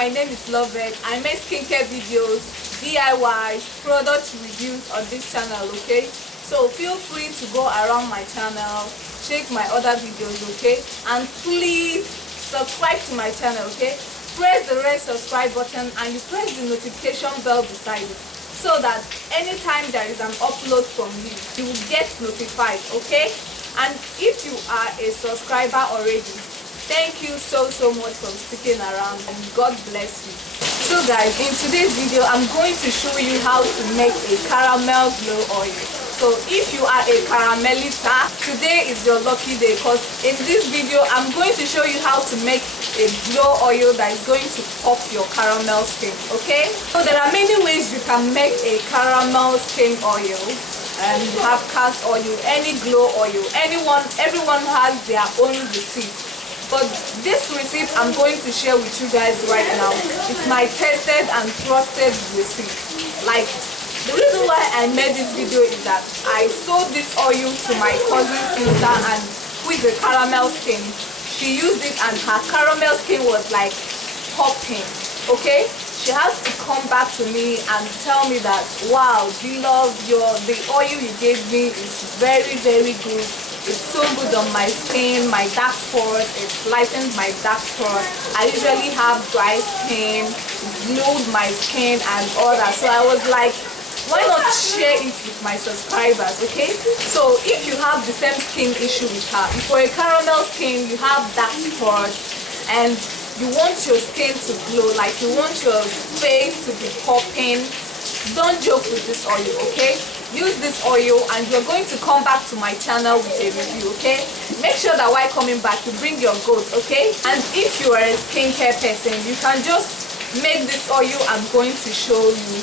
my name is Lovett. I make skincare videos, DIY, product reviews on this channel, okay? So feel free to go around my channel, check my other videos, okay? And please subscribe to my channel, okay? Press the red subscribe button and you press the notification bell beside it, so that anytime there is an upload from me, you will get notified, okay? And if you are a subscriber already, thank you so much for sticking around, and God bless you. So guys, in today's video I'm going to show you how to make a caramel glow oil. So if you are a caramelita, today is your lucky day, because in this video I'm going to show you how to make a glow oil that is going to pop your caramel skin, okay? So there are many ways you can make a caramel skin oil. You have cast oil, any glow oil, everyone has their own receipt. But this receipt I'm going to share with you guys right now, it's my tested and trusted receipt. Like, the reason why I made this video is that I sold this oil to my cousin's sister, and who is a caramel skin. She used it and her caramel skin was like popping, okay? She has to come back to me and tell me that, wow, Deelove, the oil you gave me is very good. It's so good on my skin, my dark spots, it lightens my dark spots. I usually have dry skin, glowed my skin and all that. So I was like, why not share it with my subscribers, okay? So if you have the same skin issue with her, if for a caramel skin you have dark spots and you want your skin to glow, like you want your face to be popping, don't joke with this oil, okay? Use this oil and you're going to come back to my channel with a review, okay? Make sure that while coming back you bring your goat, okay? And if you are a skincare person, you can just make this oil I'm going to show you,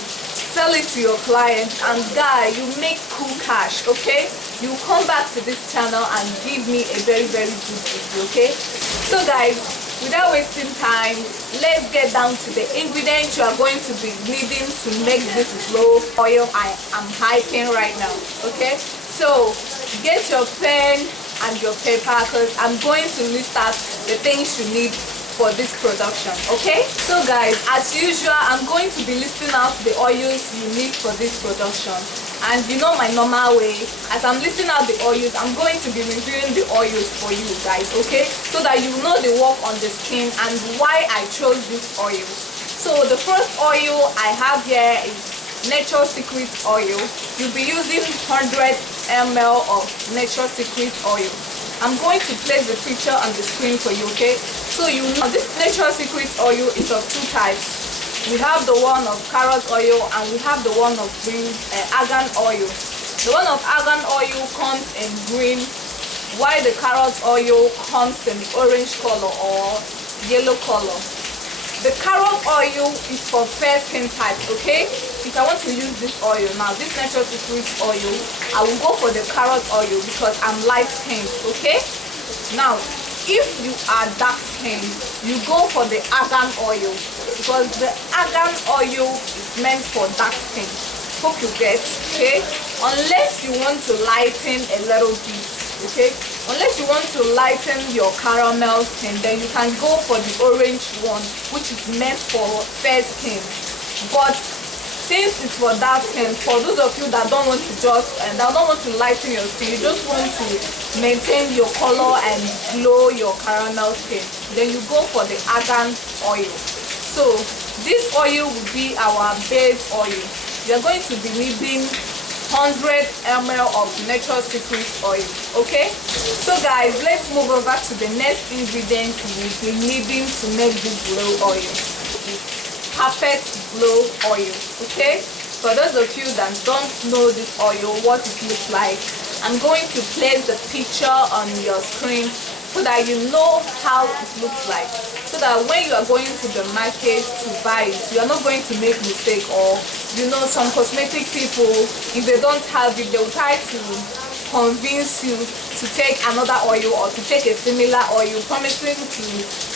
sell it to your clients, and guy, you make cool cash, okay? You come back to this channel and give me a very good review, okay? So guys, without wasting time, let's get down to the ingredients you are going to be needing to make this glow oil I am hyping right now, okay? So get your pen and your paper, because I'm going to list out the things you need for this production, okay? So guys, as usual, I'm going to be listing out the oils you need for this production. And you know my normal way, as I'm listing out the oils, I'm going to be reviewing the oils for you guys, okay? So that you know the work on the skin and why I chose this oil. So the first oil I have here is Nature Secret oil. You'll be using 100 ml of Nature Secret oil. I'm going to place the picture on the screen for you, okay? So you know this Nature Secret oil is of two types. We have the one of carrot oil and we have the one of green argan oil. The one of argan oil comes in green, while the carrot oil comes in orange color or yellow color. The carrot oil is for fair skin types, okay? If I want to use this oil now, this Nature Secret oil, I will go for the carrot oil because I'm light skinned, okay? Now, if you are dark skinned, you go for the argan oil, because the argan oil is meant for dark skin. Hope you get, okay? Unless you want to lighten a little bit, okay? Unless you want to lighten your caramel skin, then you can go for the orange one, which is meant for fair skin. But since it's for dark skin, for those of you that don't want to lighten your skin, you just want to maintain your color and glow your caramel skin, then you go for the argan oil. So this oil will be our base oil. We are going to be needing 100 ml of Nature Secret oil, okay? So guys, let's move over to the next ingredient we will be needing to make this glow oil. Perfect glow oil, okay? For those of you that don't know this oil, what it looks like, I'm going to place the picture on your screen so that you know how it looks like, so that when you are going to the market to buy it, you are not going to make mistake. Or you know, some cosmetic people, if they don't have it, they will try to convince you to take another oil or to take a similar oil, promising to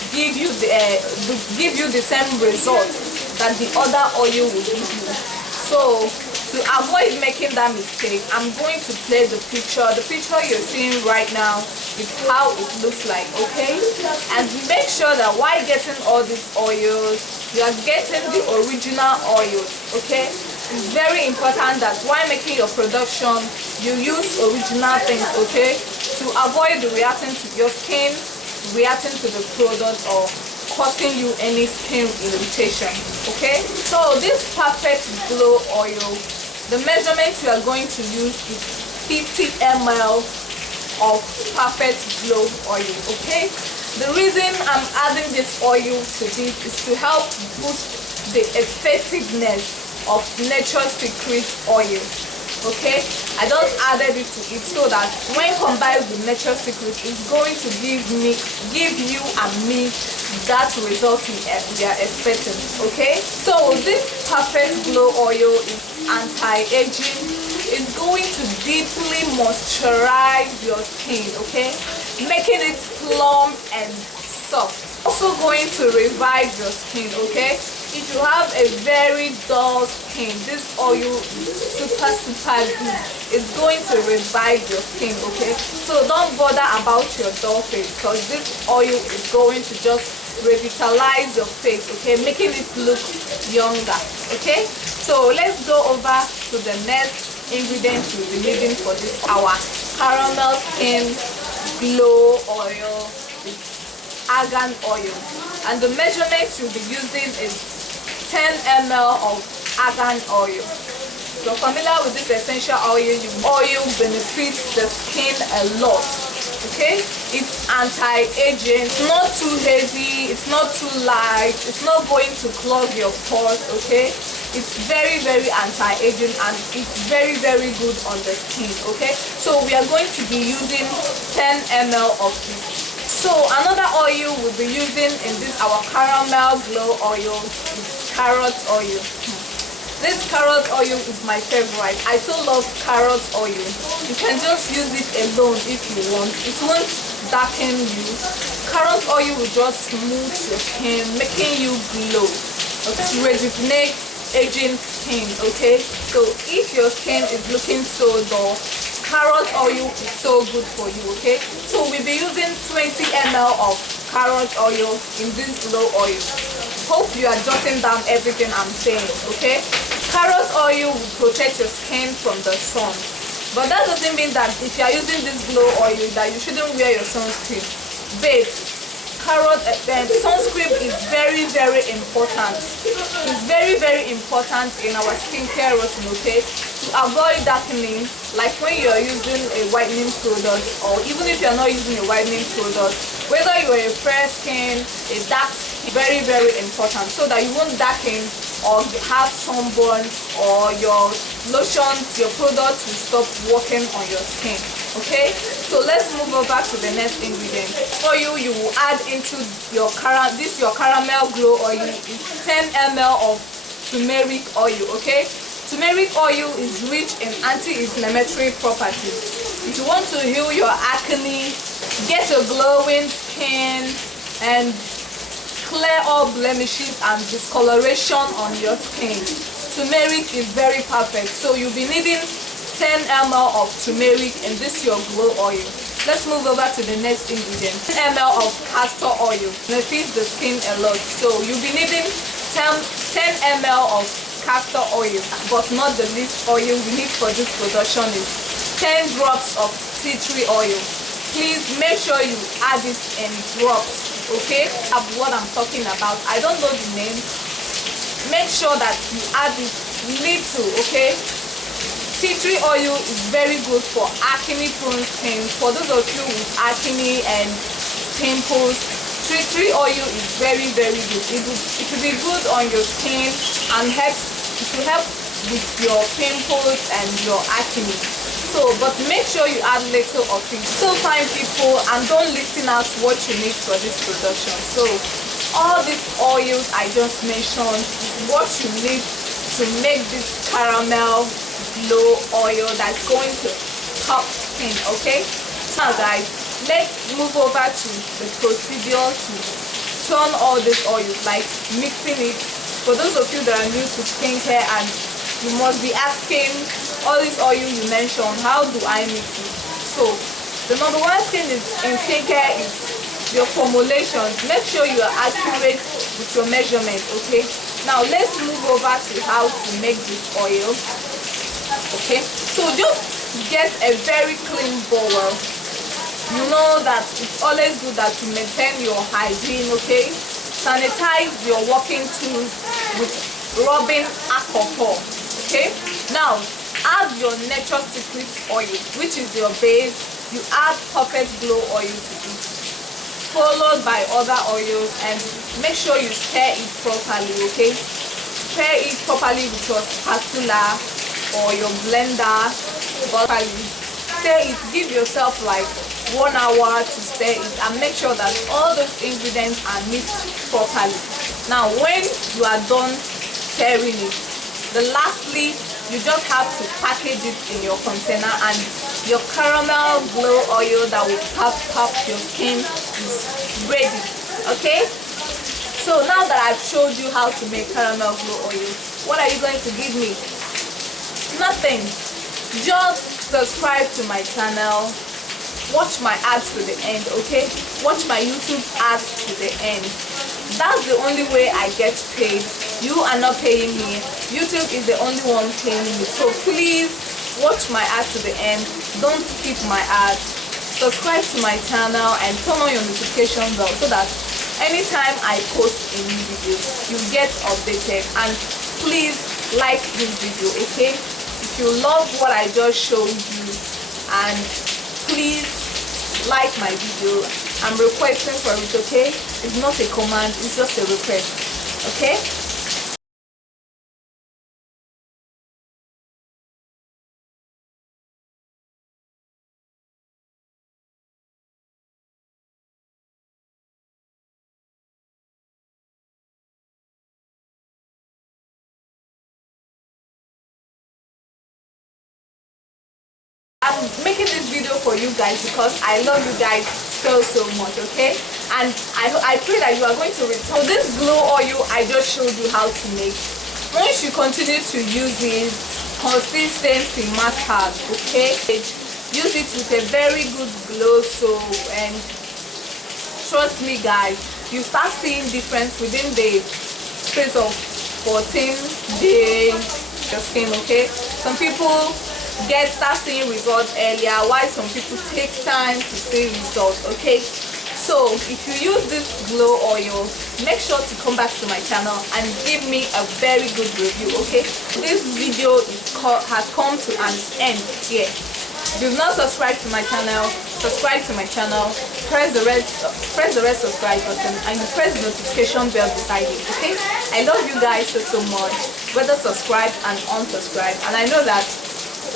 give you the same result that the other oil will give you. So to avoid making that mistake, I'm going to play the picture. The picture you're seeing right now is how it looks like, okay? And make sure that while getting all these oils, you are getting the original oil. Okay, it's very important that while making your production you use original things, okay, to avoid reacting to your skin, reacting to the product, or causing you any skin irritation. Okay, so this perfect glow oil, the measurement we are going to use is 50 ml of perfect glow oil. Okay, the reason I'm adding this oil to this is to help boost the effectiveness of Nature's Secret oil. Okay, I just added it to it so that when combined with Nature's Secret, it's going to give you and me that result we are expecting. Okay, so this perfect glow oil is anti-aging. It's going to deeply moisturize your skin, okay, making it plump and soft. Also going to revive your skin. Okay, if you have a very dull skin, this oil is super good. It's going to revive your skin. Okay, so don't bother about your dull face, because this oil is going to just revitalize your face, okay, making it look younger. Okay, so let's go over to the next ingredient we'll be needing for this, our caramel skin glow oil with argan oil, and the measurement you'll be using is 10 ml of argan oil. If you're familiar with this essential oil, oil benefits the skin a lot. Okay, it's anti-aging, it's not too heavy, it's not too light, it's not going to clog your pores. Okay, it's very anti-aging, and it's very good on the skin. Okay, so we are going to be using 10 ml of this. So another oil we'll be using in this our caramel glow oil is carrot oil. This carrot oil is my favorite. I so love carrot oil. You can just use it alone if you want. It won't darken you. Carrot oil will just smooth your skin, making you glow. Okay, to rejuvenate aging skin. Okay, so if your skin is looking so dull, carrot oil is so good for you. Okay, so we'll be using 20 ml of carrot oil in this glow oil. Hope you are jotting down everything I'm saying. Okay, carrot oil will protect your skin from the sun, but that doesn't mean that if you are using this glow oil that you shouldn't wear your sunscreen. Babe, sunscreen is very important. It's very important in our skincare routine. Okay, to avoid darkening, like when you are using a whitening product, or even if you are not using a whitening product, whether you are a fair skin, a dark skin, very important, so that you won't darken or have sunburn, or your lotions, your products will stop working on your skin. Okay, so let's move over to the next ingredient. Oil you will add into your caramel glow oil is 10 ml of turmeric oil. Okay, turmeric oil is rich in anti-inflammatory properties. If you want to heal your acne, get a glowing skin, and clear all blemishes and discoloration on your skin, turmeric is very perfect. So you'll be needing 10 ml of turmeric in this your glow oil. Let's move over to the next ingredient. 10 ml of castor oil benefits the skin a lot. So you'll be needing 10 ml of castor oil, but not the least oil we need for this production is 10 drops of tea tree oil. Please make sure you add it in drops. Okay, of what I'm talking about. I don't know the name. Make sure that you add it little. Okay, tea tree oil is very good for acne prone skin. For those of you with acne and pimples, tea tree oil is very good. It will be good on your skin and it will help with your pimples and your acne. So, but make sure you add little of it. So find people and don't listen out what you need for this production. So all these oils I just mentioned is what you need to make this caramel glow oil that's going to top skin. Okay, now guys, let's move over to the procedure to turn all these oils, like mixing it. For those of you that are new to skincare and you must be asking, all this oil you mentioned, how do I mix it? So the number one thing is in skincare is your formulations, make sure you are accurate with your measurement. Okay, now let's move over to how to make this oil. Okay, so just get a very clean bowl. You know that it's always good that you maintain your hygiene. Okay, sanitize your working tools with rubbing alcohol. Okay, now add your natural secret oil, which is your base. You add perfect glow oil to it, followed by other oils, and make sure you stir it properly. Okay, stir it properly with your spatula or your blender. Properly stir it. Give yourself like 1 hour to stir it, and make sure that all those ingredients are mixed properly. Now when you are done stirring it, lastly you just have to package it in your container, and your caramel glow oil that will pop your skin is ready. Okay, so now that I've showed you how to make caramel glow oil, what are you going to give me? Nothing. Just subscribe to my channel, watch my ads to the end. Okay, watch my YouTube ads to the end. That's the only way I get paid. You are not paying me. YouTube is the only one paying me. So please watch my ads to the end. Don't skip my ads. Subscribe to my channel and turn on your notification bell so that anytime I post a new video, you get updated. And please like this video. Okay, if you love what I just showed you, and please like my video. I'm requesting for it. Okay, it's not a command, it's just a request. Okay, I'm making this video for you guys because I love you guys so much. Okay, and I pray that you are going to return. So this glow oil I just showed you how to make. Once you continue to use it, consistency matters. Okay, use it with a very good glow soap, and trust me guys, you start seeing difference within the space of 14 days your skin. Okay, some people start seeing results earlier, while some people take time to see results. Okay, so if you use this glow oil, make sure to come back to my channel and give me a very good review. Okay, this video has come to an end here. If you've not subscribed to my channel, subscribe to my channel, press the red subscribe button, and you press the notification bell beside it. Okay, I love you guys so much, whether subscribe and unsubscribe, and I know that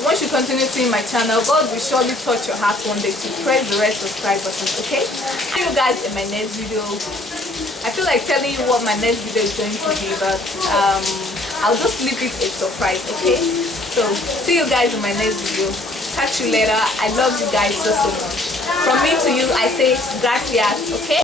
once you continue seeing my channel, God will surely touch your heart one day to press the red subscribe button. Okay, see you guys in my next video. I feel like telling you what my next video is going to be, but I'll just leave it a surprise. Okay, so see you guys in my next video. Catch you later. I love you guys so much. From me to you, I say gracias. Okay.